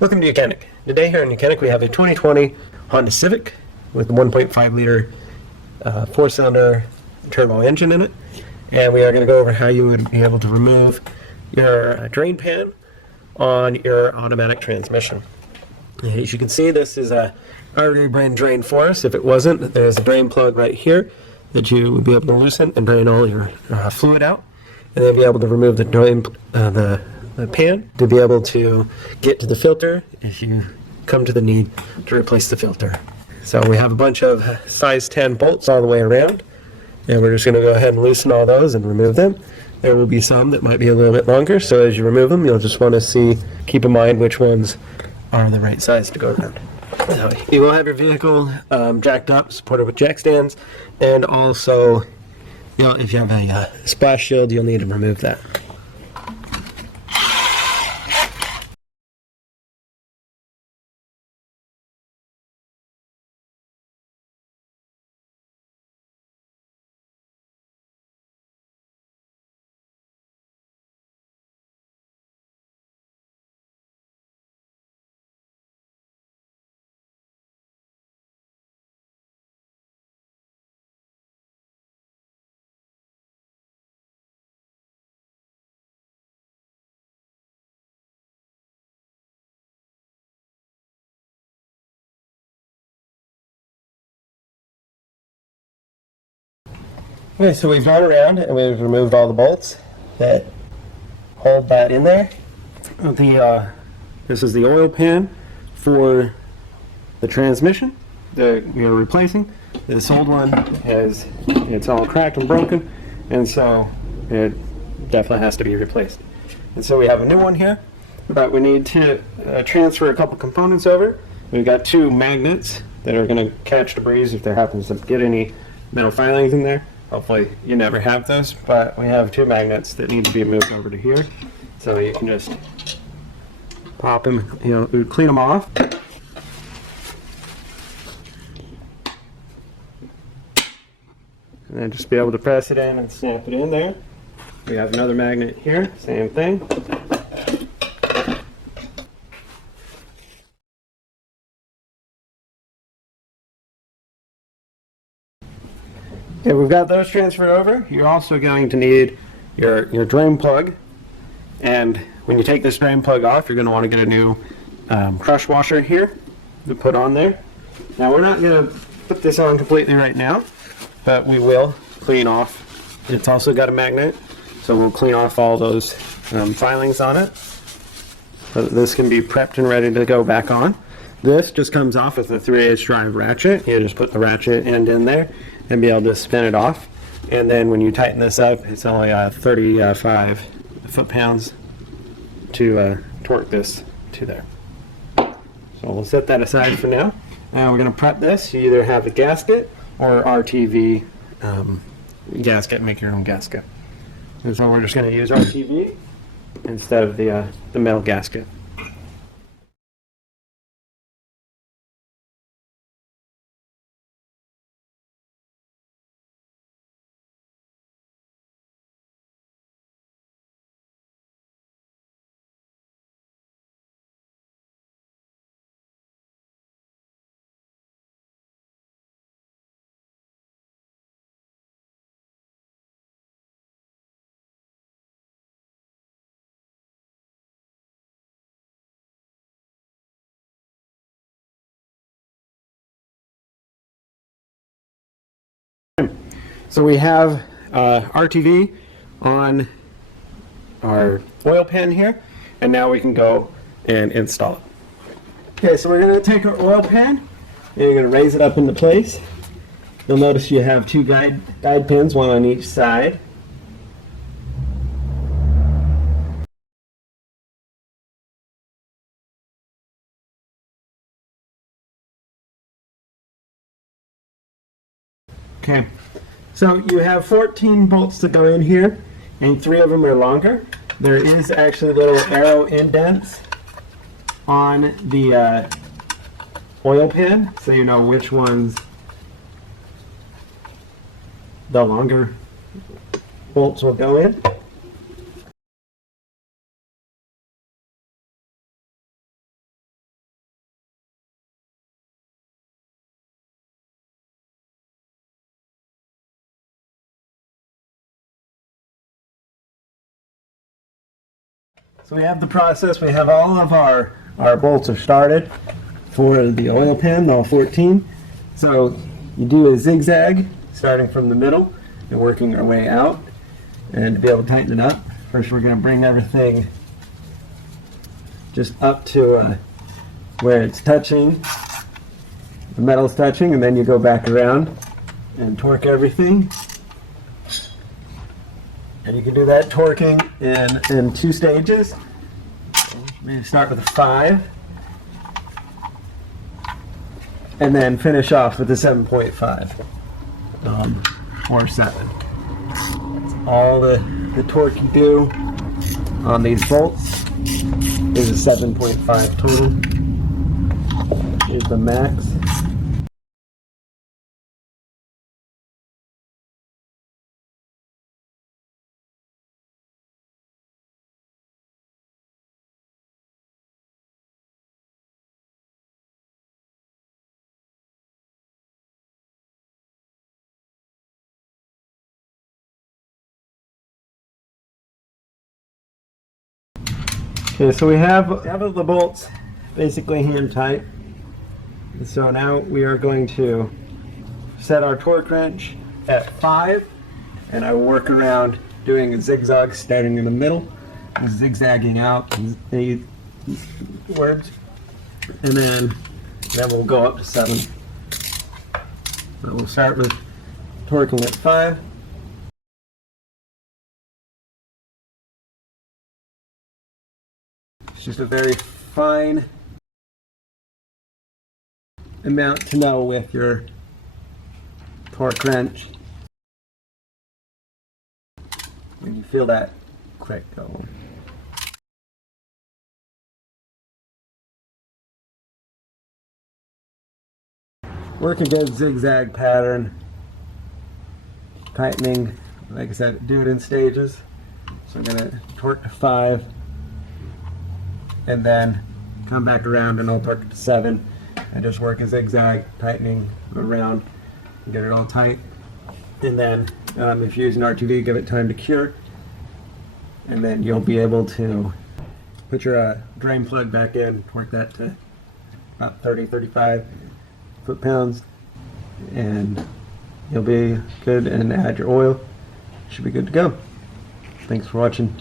Welcome to YOUCANIC. Today here in YOUCANIC we have a 2020 Honda Civic with a 1.5 liter 4-cylinder turbo engine in it. And we are going to go over how you would be able to remove your drain pan on your automatic transmission. As you can see, this is already been drained for us. If it wasn't, there's a drain plug right here that you would be able to loosen and drain all your fluid out, and then be able to remove the drain, the pan to be able to get to the filter if you come to the need to replace the filter. So we have a bunch of size 10 bolts all the way around, and we're just going to go ahead and loosen all those and remove them. There will be some that might be a little bit longer, so as you remove them, you'll just want to keep in mind which ones are the right size to go around. So you will have your vehicle jacked up, supported with jack stands, and also, if you have a splash shield, you'll need to remove that. Okay, so we've gone around and we've removed all the bolts that hold that in there. This is the oil pan for the transmission that we are replacing. This old one it's all cracked and broken, and so it definitely has to be replaced. And so we have a new one here, but we need to transfer a couple components over. We've got two magnets that are going to catch debris if there happens to get any metal filings in there. Hopefully you never have those, but we have two magnets that need to be moved over to here. So you can just pop them, we would clean them off. And then just be able to press it in and snap it in there. We have another magnet here, same thing. Okay, we've got those transferred over. You're also going to need your drain plug, and when you take this drain plug off, you're going to want to get a new crush washer here to put on there. Now we're not going to put this on completely right now, but we will clean off. It's also got a magnet, so we'll clean off all those filings on it. So this can be prepped and ready to go back on. This just comes off with a 3/8 drive ratchet. You just put the ratchet end in there and be able to spin it off. And then when you tighten this up, it's only 35 foot-pounds to torque this to there. So we'll set that aside for now. Now we're going to prep this. You either have a gasket or RTV gasket, make your own gasket. And so we're just going to use RTV instead of the metal gasket. So we have RTV on our oil pan here, and now we can go and install it. Okay, so we're going to take our oil pan and you're going to raise it up into place. You'll notice you have two guide pins, one on each side. Okay. So you have 14 bolts that go in here, and 3 of them are longer. There is actually little arrow indents on the oil pan, so you know which ones the longer bolts will go in. So we have the process. We have all of our bolts are started for the oil pan, all 14. So you do a zigzag starting from the middle and working our way out. And to be able to tighten it up, first we're going to bring everything just up to where it's touching, the metal's touching, and then you go back around and torque everything. And you can do that torquing in 2 stages. We start with a 5, and then finish off with a 7.5 or 7. That's all the torque you do on these bolts is a 7.5 total. Here's the max. Okay, so we have the bolts basically hand tight. So now we are going to set our torque wrench at 5, and I will work around doing a zigzag starting in the middle, and zigzagging out the words, and then we'll go up to 7. So we'll start with torquing at 5. It's just a very fine amount to know with your torque wrench. When you feel that click go. Work a good zigzag pattern, tightening, like I said, do it in stages. So I'm going to torque to 5. And then come back around and I'll torque it to 7 and just work a zigzag, tightening around and get it all tight. And then if you're using RTV, give it time to cure, and then you'll be able to put your drain plug back in, torque that to about 30-35 foot-pounds, and you'll be good, and add your oil. Should be good to go. Thanks for watching.